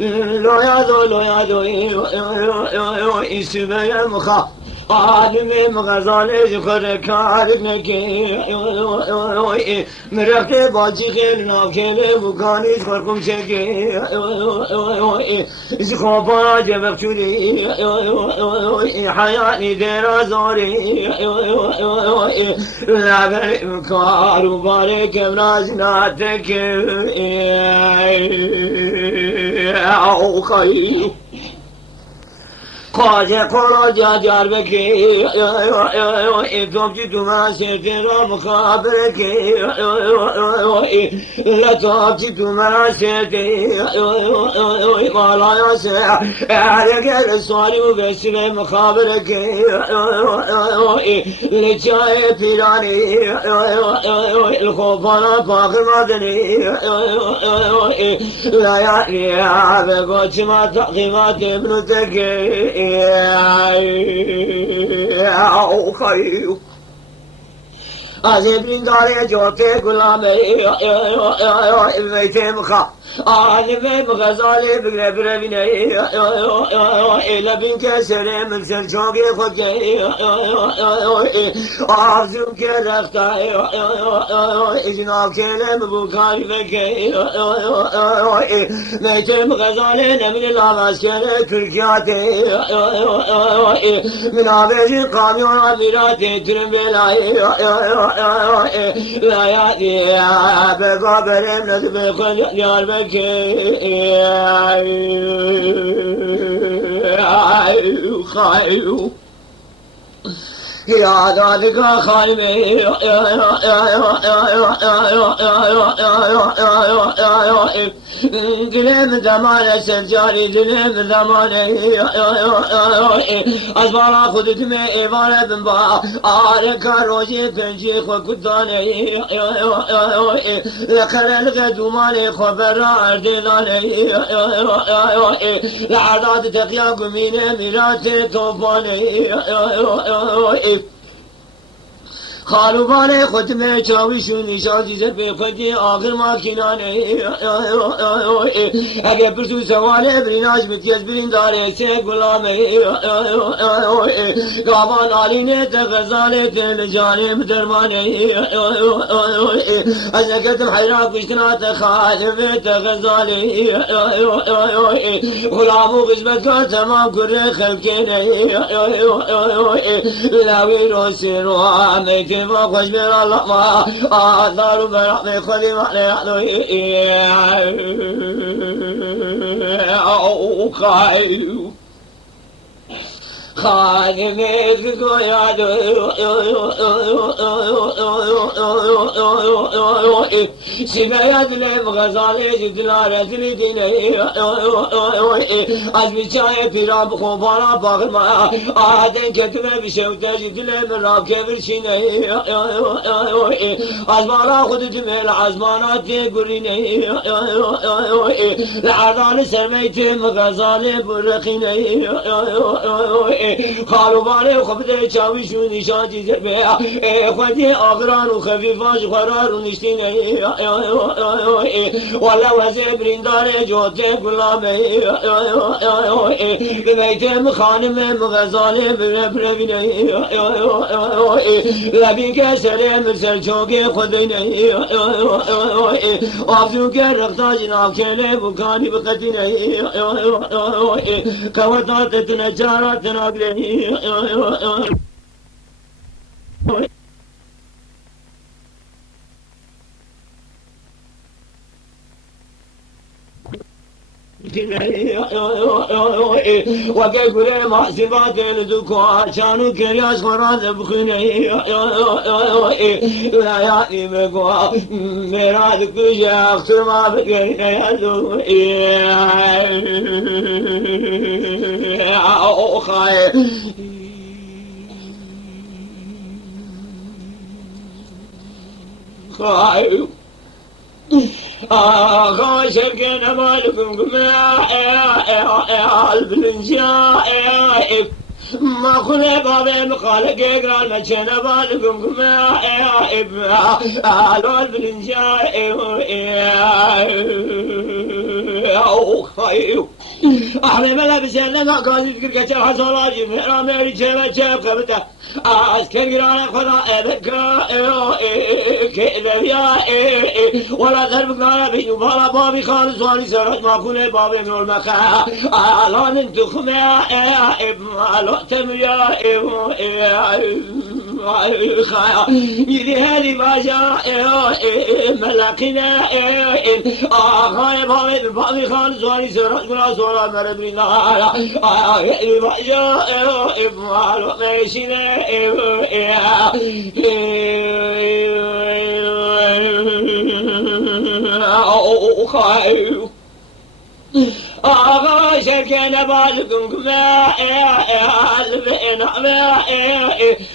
لو يادو اسمي مخا عالم غزالي خور كار نكي مرقي باجي خيل ناكل بوكاني خوركم شكي زخوفا جبك شوري حياني درازوري لا بكار مبارك منازناتك او خير خواجه خراجه جار بکی تومچی تو من سرتی را مخابره کی لطافچی تو من سرتی مالایا سه هرگر سوالی و بسیب مخابره کی لچای پیرانی الخوفانا پاخر مادنی لایانی بگو چما تقیمات ابنو تکی خيو أزبرين داري جوتي غلامي بيتي مخا عالمي بغزالي بقرب ربيني إلا بين كسري من سرشوقي خجي عافزم كرختا إجناب كلم بوكاري بكي بيتي بغزالي نمن العماسكري تركياتي من عبيجي قاميون عبيراتي ترمبيلاي لا يأتي بقابل ابنة بيخل يار بكي خايو يا ذلك خالمي قلم زمان سجاري قلم زمان أزبارا خدت مي إيوان بنبا آرك روجي تنجي خداني لخر الغدوماني خبر أردلاني لعداد تقيا قمين ميرات توفاني خالوبانه ختمه چاویشون نشازی زد به خودی آخر ماکینانه اگه پرسو سواله بریناش بتیز برین داره سه گلامه گاوان آلینه تغزاله تل جانم درمانه از نکتم حیران کشتنات خالف تغزاله غلامو قسمت کار تمام کره خلقینه لاوی روسی رو آمیت ما خوش بر الله ما دارو برحمه خودی معنی او خیلو خادمك قياد سبيات لهم غزالي جدلارة لديني عزمي شاي بيرام خوفانا باغر ما آهدين كتبه بشوته جدلهم الراب كبر شيني عزمانا خدت ميل عزمانات قريني لعرضان سرميتهم غزالي برقيني خالوبانه خبده چاویشو نشاتی زبه خودی آغران و خفیفاش قرار و نشتینه والا وزه برینداره جوته گلامه بیتم خانم مغزاله بربینه لبین که سره مرسل چوکه خودینه آفزو که رختا جناب کله بکانی بقدینه قوتات تنجارات تناقله وكيقول محسبات الدكوة كانوا كرياس خراز بخيني لا يعني بقوة مراد كوشا أخسر ما بقينا يدو خايف خايف شرقنا مالكم قماع البلنجاء ما خله بابي مقالة قيقران ما كان بالكم كما الوال بالنجاي خايو أحمد ملابس لنا قاضي فكر كتير حصل جيب رامي جيب جيب قبته أذكر قرانا خدا أبكا كذا يا ولا ذنب قال بي ولا بابي خالص واني سرت ما كل بابي من المكا لا ننتخم يا لا تميا يدي هذه باجا ملكنا خايب بابي بابي خالص واني سرت ولا صورة مربنا يدي باجا لا ماشينا خايف آغا شركنا بالكم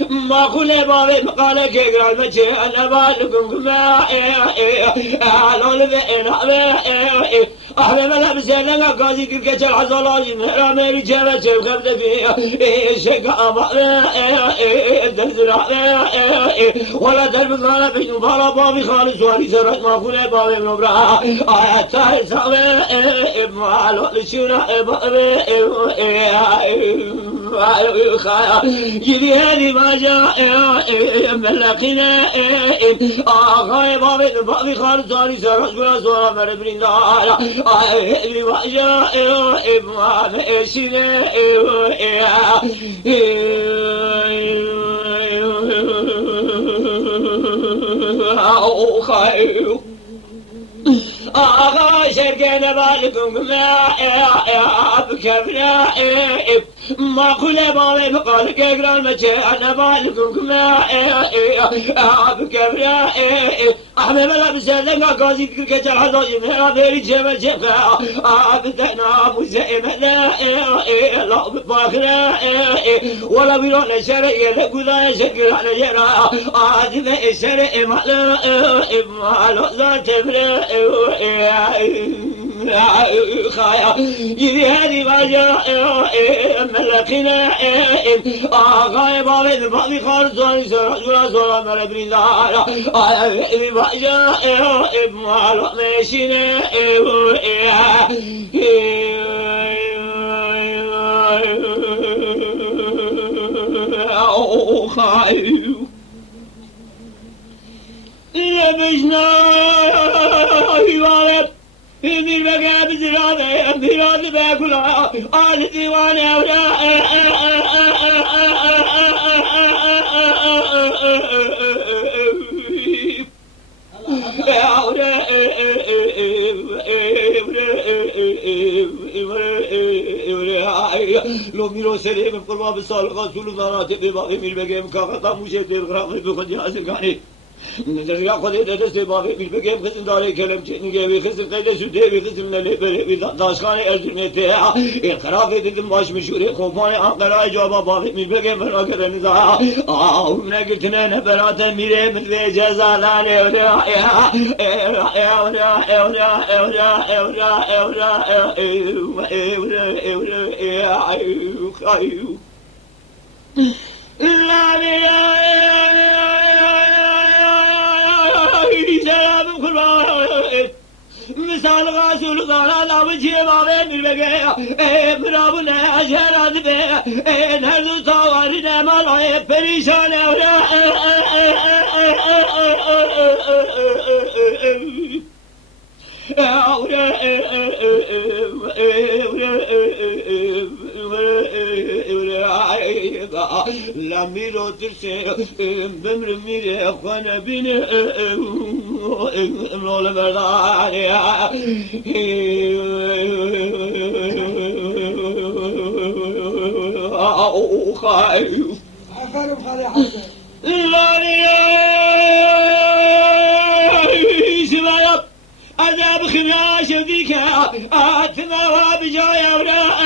ما كل بابي مقالك يقرأ المجي أنا بالكم لون بينا أحمد ملابس لنا قاضي كركة الحصلاجي رامي رجالة شيخ خبت فيه شقا دزرع ولا درب قال بين ولا بابي خالص واني سرت ما كل بابي مبرا تاي سامي مالو لشونا يدي هذه ما جاء ملكنا خايب بابي خالص واني سرت ولا صورة مربرين دارا اللي ما جاء ما ماشينا خايف آغا شرقنا بالكم بكفنا ما كل بابي مقالك يقرأ المجي أنا بالكم بكفنا أحمد ملابس لنا قاضي كركة الحضاجي من بيري جمع جفا بدأنا مزائمنا لا بباخنا ولا بيرونا شرعي لقودا يشكر على جرا عادنا الشرعي مالا مالا ذات فرا خايا يدي هذه ما جاء ملكنا خايا بابي بابي خالص واني سرج ولا صورة مربرين دارا يدي ما جاء مالا ماشينا خايا لبسنا في مكان بزرادة باكلها آل ديوان لو ميرو سليم قربا بالصالقات كل ذرات بباقي من بقيم كاقطع مشهد الغراق بخد جهاز القاني نزل خدي دست بابي بالبقيم خسن داري كلام تنجي بخسن قيد سودي بخسن اللي داشخاني أرجمتها الخراف دم باش مشهور خوفاني أنقرا جواب بابي بالبقيم من أكثر نزاع من قلتنا نبرات ميري من ذي جزالاني مثال غاسول غالا لا بجي بابي بالبقية برابنا أجهرات بيه نهزو صوارنا مالعي بريشان لا ميرو ترسي بمر ميري أخوانا بين مولى مرداني خايف عفارم خالي حسن لا سبايب أذاب خناش ذيك أتما بجايا ولا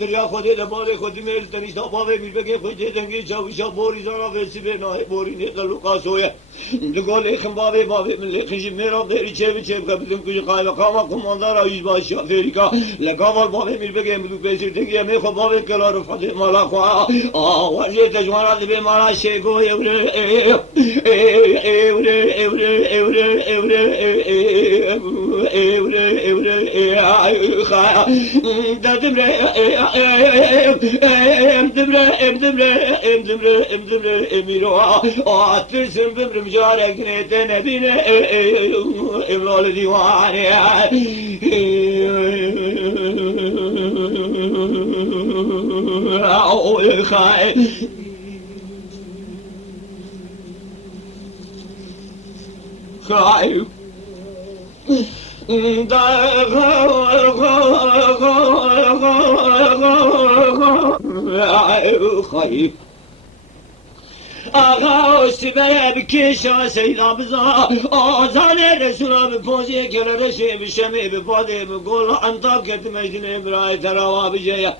دریا خودی دبار خودی میل تنیشتا باوی میل بگه خودی دنگی چاوشا بوری زارا وسی به نای بوری نیقلو قاسویه دگال ایخم باوی من لیخنجی میرا دیری چه کبیدم کجا قایل قاما کماندار آیز باش افریقا لگاوال باوی میل بگه بدو پیسر دنگی میخو باوی کلارو فتح مالا خواه وزی تجوانات به مالا شیگو ترسم ببرم جارك نيتنا بينا إمرال ديواني خاي خاي خايف آقا سبه بکشا سیدا بزا آزان رسولا بپوزی کررشی بشمی بپاده بگل انتاب کرد مجدن برای تراوا بجه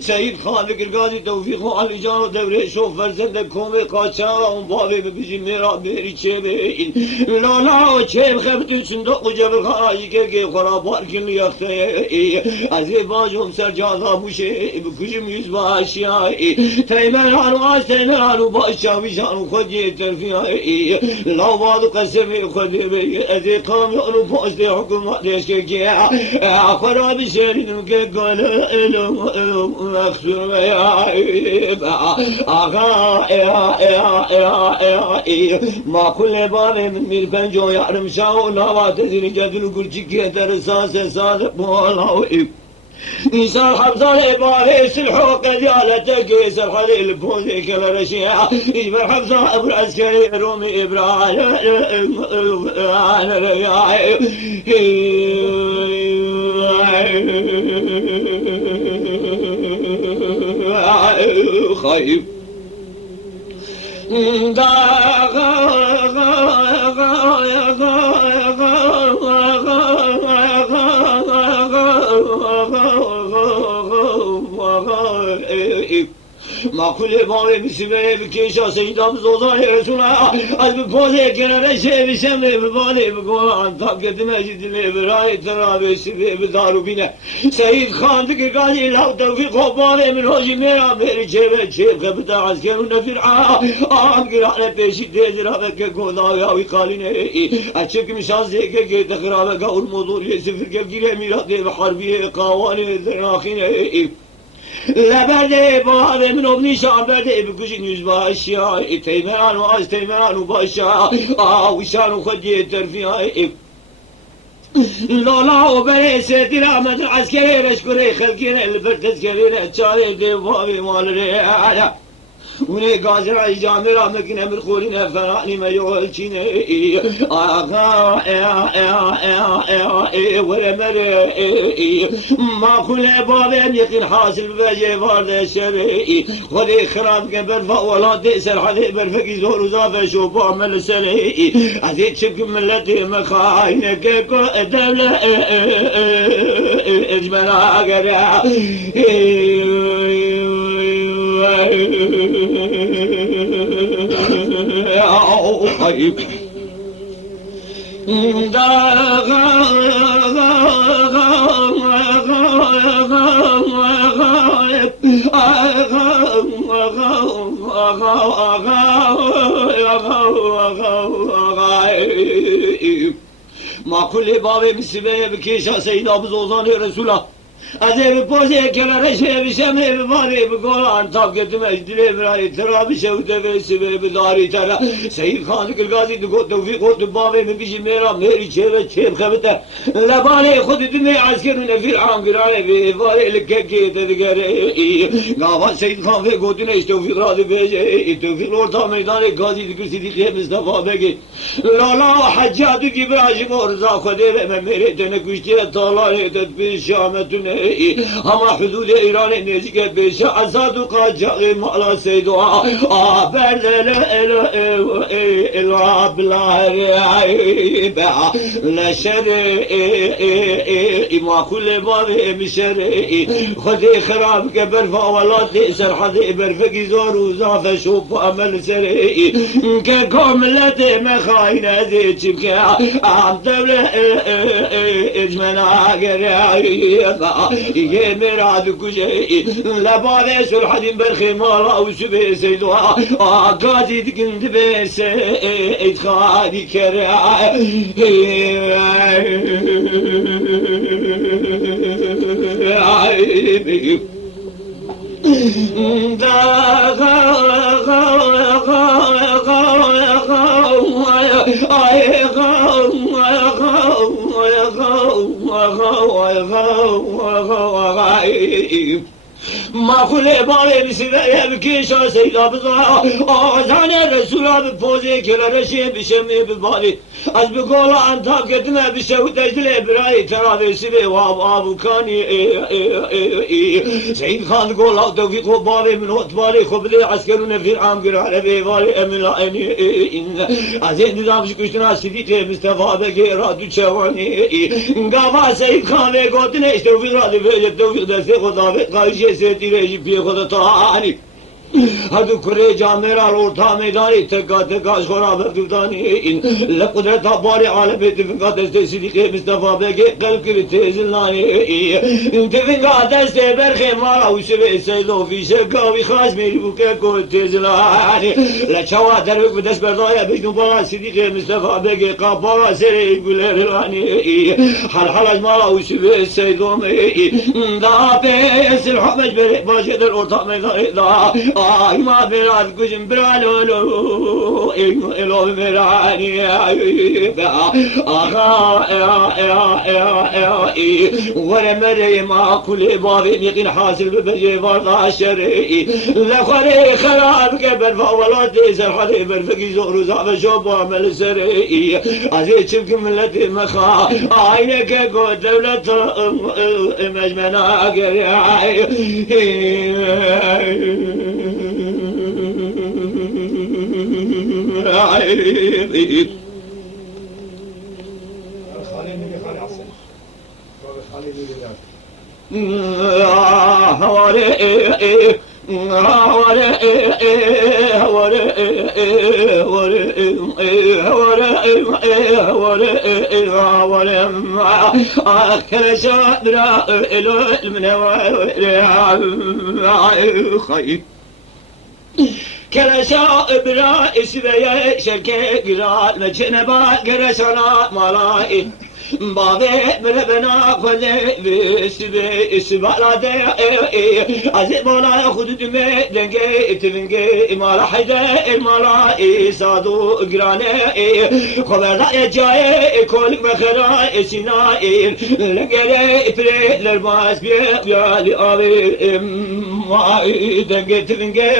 سید خالق القاضی توفیق و علی جان و دوره شوف فرزند کومه قاچا اون بابی ببیجی میرا بیری چه بین لالا و چه خبتو صندوق و جبل خواهی که خرابار کن لیخته از باجم سر جادا بوشه بکشم یوز باشی تیمن هانو آز تیمن هانو باشا ویشانو خودی ترفیه لا بادو قسمی خودی بی از قام یعنو پاشته حکومتش که خرابی شیرینو که گل مخصوم ما كل باب من البنجو يعرم شاو نوات زين جدل كرجي درساس صادق بولا إنسان حفظان إبالي سلحوق ديالتك يسر حليل بوزي كل رشيا يجبر حفظان أبو العسكري رومي إبراهيم خايف ما كل بابي بسبب بكيشا سيدام زوزان رسولا از بپوزه کناره شه بشم بباده بگوه انتاب کدی مجید لی برای ترابه سبب دارو بینه سید خان دکی قاضی لو توفیق و باره من حوشی میرا میری چه به چه خبتا از که من نفیر آم گرانه پیشی دیز را بکه گودا یاوی قالینه اچه که مشان زیگه که تخرابه که اون موضوع یه سفر که گیره میرا دی بحربی قوانه درناخینه لبرده بابه من ابنی شان برده بکشین یوز باشا تیمران و از تیمران و باشا آوشان و خودی ترفیه لالا و بره سیدی رحمت العسکری رشکره خلقین البرتزکرین چاره دی بابه مال ره وني قادر على جامرة مكنة مرخولين فراني ما يوهلشيني آقا ولا مري ما كل بابين يقين حاصل بجي فارد الشري خذي خراب قبل فولا تأسر حذي برفقي زور وزافة شوف عمل السري عزيز شك ملتي مخاينة كيكو دولة اجملا قرع خايف ما كل بابي بسبيه بكيشا سيدا بزوزاني رسوله از بپوزه کناره شه بشم بباره بگوه انتاب که تو مجدله برای ترابی شوده به سبه بداری تره سید خان کلگازی دو توفیق و تو بابه میبیشی میرا میری چه و چه بخبته لبانه خود دمی عسکر نفیر عامگرانه به باره لکه تدگره گاوان سید خان فی گوتونه ایش توفیق را دو بیجه توفیق ارتا میدان گازی دکرسی دیگه مصطفا بگی لالا حجاتو کی براشم ارزا خوده به من میره تنکوشتی تالانه تدبیر شامتون دونه هما حدود ایران نزدیک بشه ازاد و قاجاق مالا سیدو برد الا بالله با لشر ما كل باب مشر خدي خراب كبر فاولاد سرحد برفقي زور وزاف شوف امل سري ككملة مخاينة ذيك عم دولة اجمنا قريبا يمراد كشي لبابي سلحد برخمال او سبي سيدوا قاضي كنت بس ادخالي كرا ما كل بار بسبب بكيش سيدا بضاع آزان رسول بپوزه كلا رشي بشمي ببالي از بقول أنت كتنا بشو تجدل براي ترى سبي وابو كاني سعيد خان قول لا توفيق بابي من وقت بالي خبلي عسكرون في العام قرار ببالي أملا إن عزيز نظام شكشتنا سيدي مصطفى بكي رادو شواني قاما سعيد خان بقوتنا اشتوفيق رادو بيجي توفيق دستي خدا بقايشي سيدي ريجي بيه خدا تاني هدو كري جاميرا الورتا ميداني تكا تكا شخورا بردوداني لقدرة باري عالم تفنقا دستي صديقي مصطفى بيكي قلب كري تيزلاني تفنقا دستي برخي مارا وشبه سيدو في شكاوي خاش ميري بوكي كو تيزلاني لچوا دروك بدست بردايا بجنو بارا صديقي مصطفى بيكي قابارا سيري قلرلاني حلحلاج مارا وشبه سيدو مي دا بيس الحمج بري باشد الورتا ميداني دا ما براد كجم برالو إلو مراني ورمري ما كل بابي ميقين حاصل ببجي فرضا شري لخري خراب كبر فاولاتي سرحتي برفقي زغر وزعب شوب وعمل سري عزيز شبك ملتي مخا عينك قد دولة مجمنا قري كل شادرا كرشا إبرا إسبيا شركة قرال مجنبا كرشنا ملاي بابي مربنا فلي إسبي إسبالا دي أزيبالا خود دمي دنجي تفنجي إمالا حيدة إمالا إسادو قراني خبرنا جاي كل بخرا إسنا لنجري إبري لرباس بيا لأبي ما دنجي تفنجي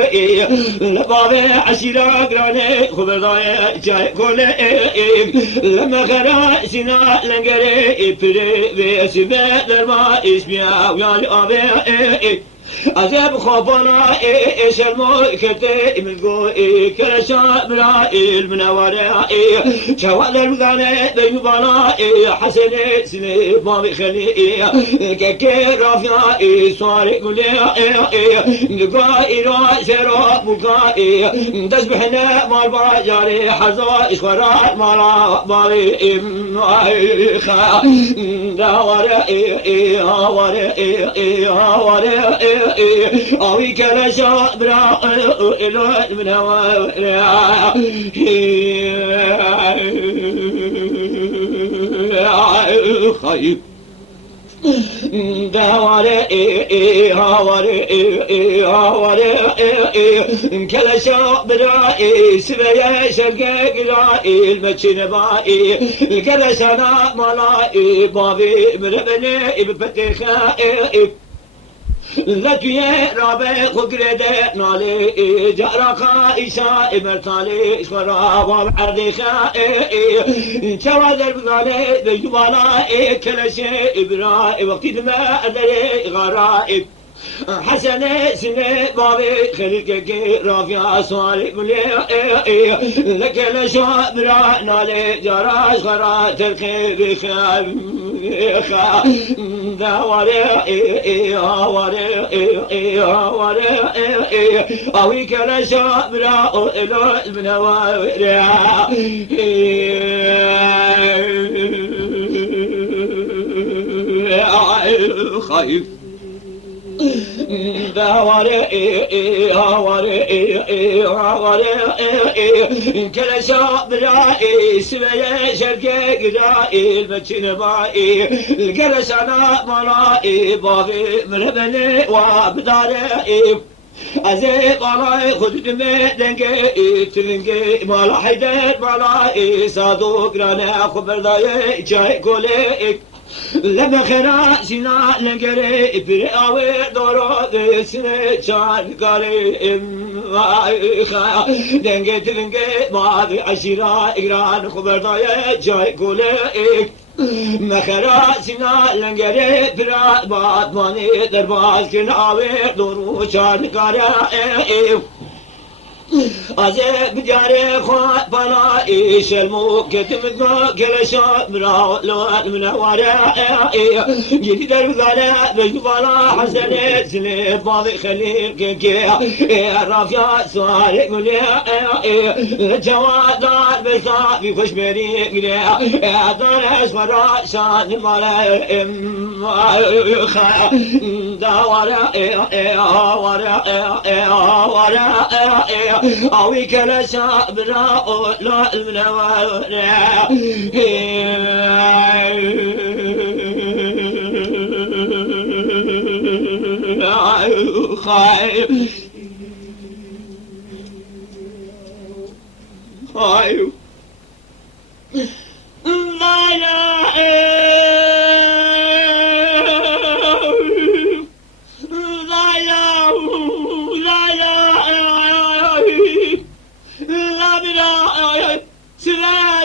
لبابي عشيرا قراني خبرنا جاي كل لما خرا إسنا لنجري إبري بيسبي لرباس بيا لأبي عذاب خوفنا إيش الملكة من قوي كرشا برائي المنورة شوال المغاني بيبانا حسن سني بابي خلي ككي رافيا صاري قولي نقاي راسي مقاي تسبحنا مال باجاري حزا إشوارات مالا بالي خا داوري هاوري أوي كرشا برا إلو من هوا خايف داوري هاوري كلشا برائي سبيا شرقا قلائي المجين بائي الكلشانا ملائي بابي مربني بفتخائي لتوی رابع خگرده نالی جارخا ایسا امرتالی شراب و عردخا چوادر بگالی بیدوالا کلش ابرا وقتی دم ادر غرائب حسن سنة بابي خلقك رافيا صالح مليء لك لشواب رانا لي جراش غرا ترخي بخاب داوري اويك لشواب را الو المنوار خايف كلا شاب رائي سبيا شركة قرائي المتشن بائي القرش أنا مرائي بابي مربني وابداري أزيب علي خد دمي دنجي تلنجي مالا حيدر مالا صادوق رانا خبر داي جاي كوليك لما خنا سنا لنجري برياوي دورو سنة شان قاري خا دنجي تلنجي ما في عشرة إجران خبر ضايع جاي كوليك مخرا سنا لنجري برا بعد ماني درباز كناوي دورو شان قاري أزه بجاري خوات بنا إيش الموكتم كلاشا مرا لو من ورا جديد الغلا بجبلا حسن سنة باضي خليل كي رافيا سواري مليا جواد بسا في خوش بري مليا دار اسمرا شان مالا خا داورا ورا أوي كلا شابرا لا المنوار خايف خايف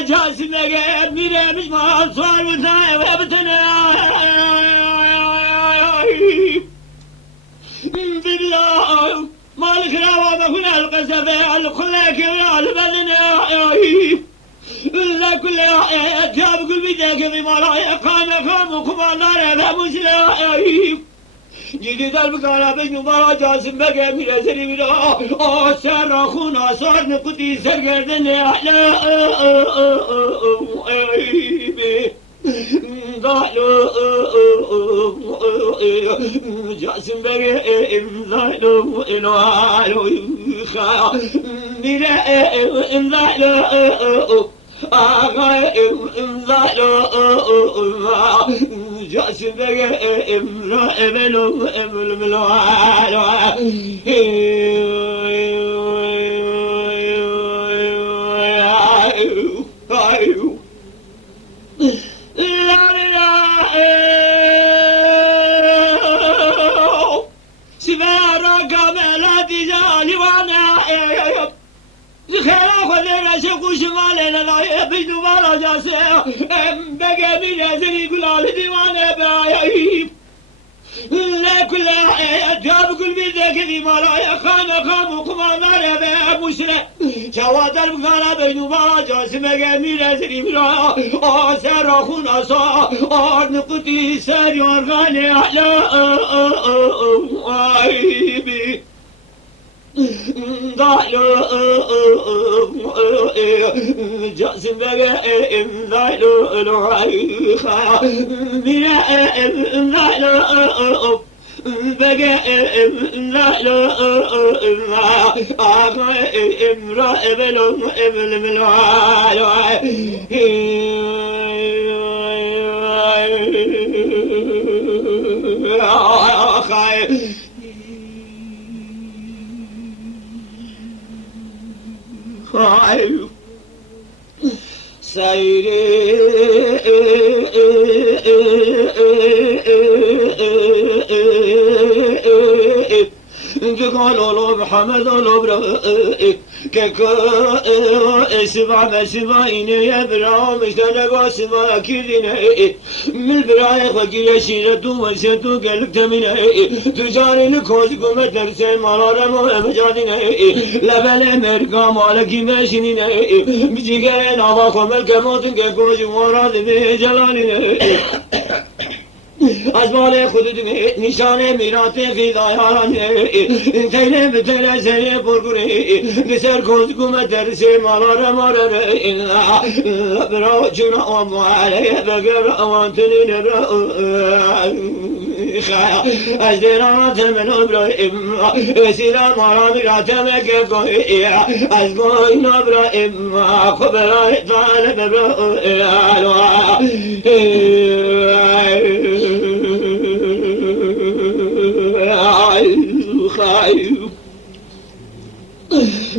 لا سنجاب ميرا مش ما صار وثاي وابتنا بالله مالك راوى ما كنا القسفة الخلاك يا البدن لا كل جاب كل بيتك في مرايا قام وكمان نار مسلا جديد البقالة بين مرا جاسم بقى من أزري من سر خونا صار نقطي سرقدن أحلى قالوا جاسم بقى إمضالوا إنوالوا خا ملا إمضالوا جاسم بقى امرأ منهم الملوان سبارك ملا تجالي وانا خير خذنا شكو شمالنا لا بيدو مالا جاسي بقى من يزري قلال ديوانه بايب لا كل جاب كل بيتك ذي مالا خام وكمان نار باب مشرق شواد البقالة بيدو مالا جاسي بقى من يزري بلا سر أخون أصا نقطي سر يورغاني أحلى آيبي جاسم بقى امضالوا العيخة بلا امضالوا بقى امضالوا امرأة بلهم ابن ملوال خايف سيري قالوا محمد الأبراء ككو سبع مسبعين يبرع مشتنقوا سبع كذين من براي خكي شيرتو وسيتو قلبت من تجاري لكوز قمت نرسل مرارم ومجادين لبل مرقام على ماشيين بجيغين عواقم الكموتن ككوز مراد بجلالين أزمال خدود نشانه میراته فیضایان تیله بتله سری پرگوری بسر کند کم درسه مالار مارر برا جنا آمواله بگر آوانتنین را از دیران تمن ابراهیم سیرا مارا میراته مکه از گوی نبراهیم خبرای طالب خايف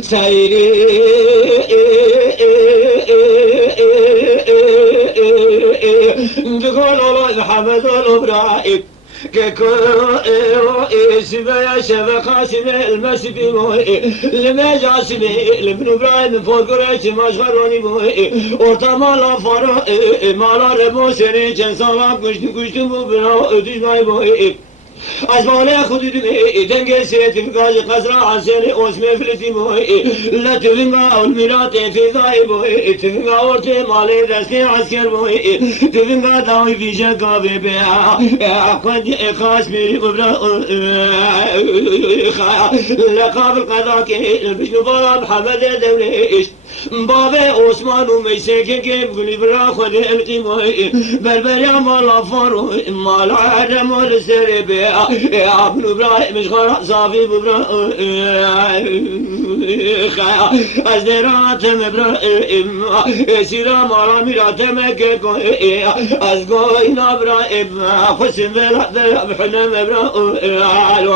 سيري تقول الله محمد الابراهيم ككو سبا شبكة سبا المسبي موي لما جاسمي لمن ابراهيم فوق قريش مشغروني موي وطمالا فرا مالا رمو سري چند سالا كشتم ببرا ادش ماي موي از مال خودی دنگ سیتی گاج قصر حسین اسم فلتی موی لطفینگا اول میرات فضای موی تفینگا ورت مال دستی عسکر موی تفینگا داوی بیشه کابه بیا اقواد اقاس میری ببرا لقاب القضا که بشنو بالا محمد دولش باب عثمان و میسه که بگلی برا خود امتی موی بربری مالا فارو مالا عرم و سر بیا ابن ابراهيم مشغول صافي از درات ابراهيم سيرا مارا ميرات مكه از گوي ابراهيم حسن بلا بحنم ابراهيم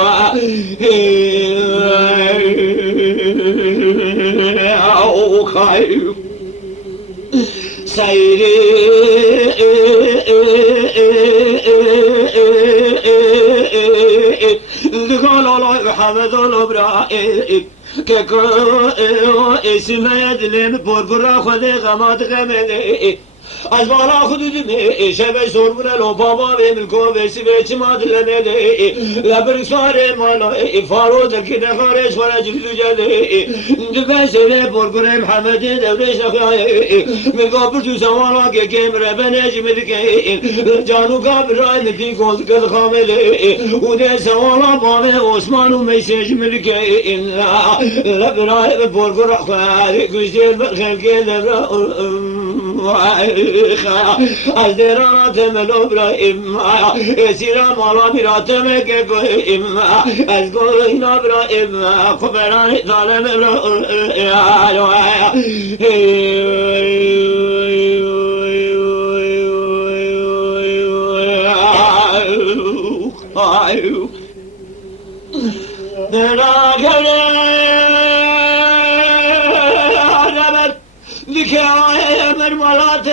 خايف سيري قال الله محمد الابراهيم ككو اسم يدلم برقرا خد غمات غمني از بالا خودم شب سرمون لو بابا بملكو بس بچماد لنده لبرسار مالا فارو دك نخارش ولا جلدو جده دبسه برگره محمد دولش نخای مقابل تو سوالا که کمره بنجم دکه جانو قبرای نتی گل کل خامل و ده سوالا بابه عثمان و میسج ملکه لبرای برگره خواهد گشتر بخلقه لبرا از درات مل ابراهيم سيرا مالا ميرات مكه از گوی ابراهيم خبران ظالم مرملات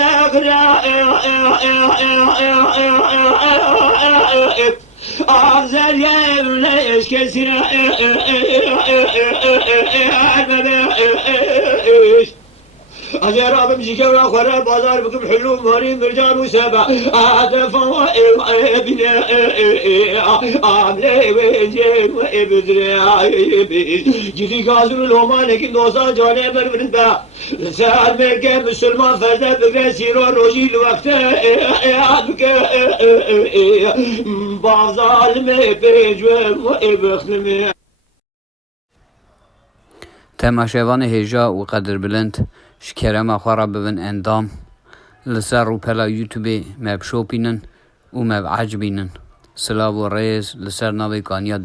أفزل يبليش كسر أجرب مشيكا وأخوة البازار بكم حلو مارين برجال وسبع أدفع ابن عملي وجين وابدري جدي قازم الهما لكن دوسا جاني بربرندا سعد ملكة مسلمان فرزة بقى سيرو روجي الوقت بك بعض ظالمي بيجوم وابخلمي تماشاوان هجا و قدر بلند شکرم خواه ببن اندام لسر رو پلا یوتیوب مب شوپینن و مب عجبینن سلاو و ریز لسر ناوی کانیا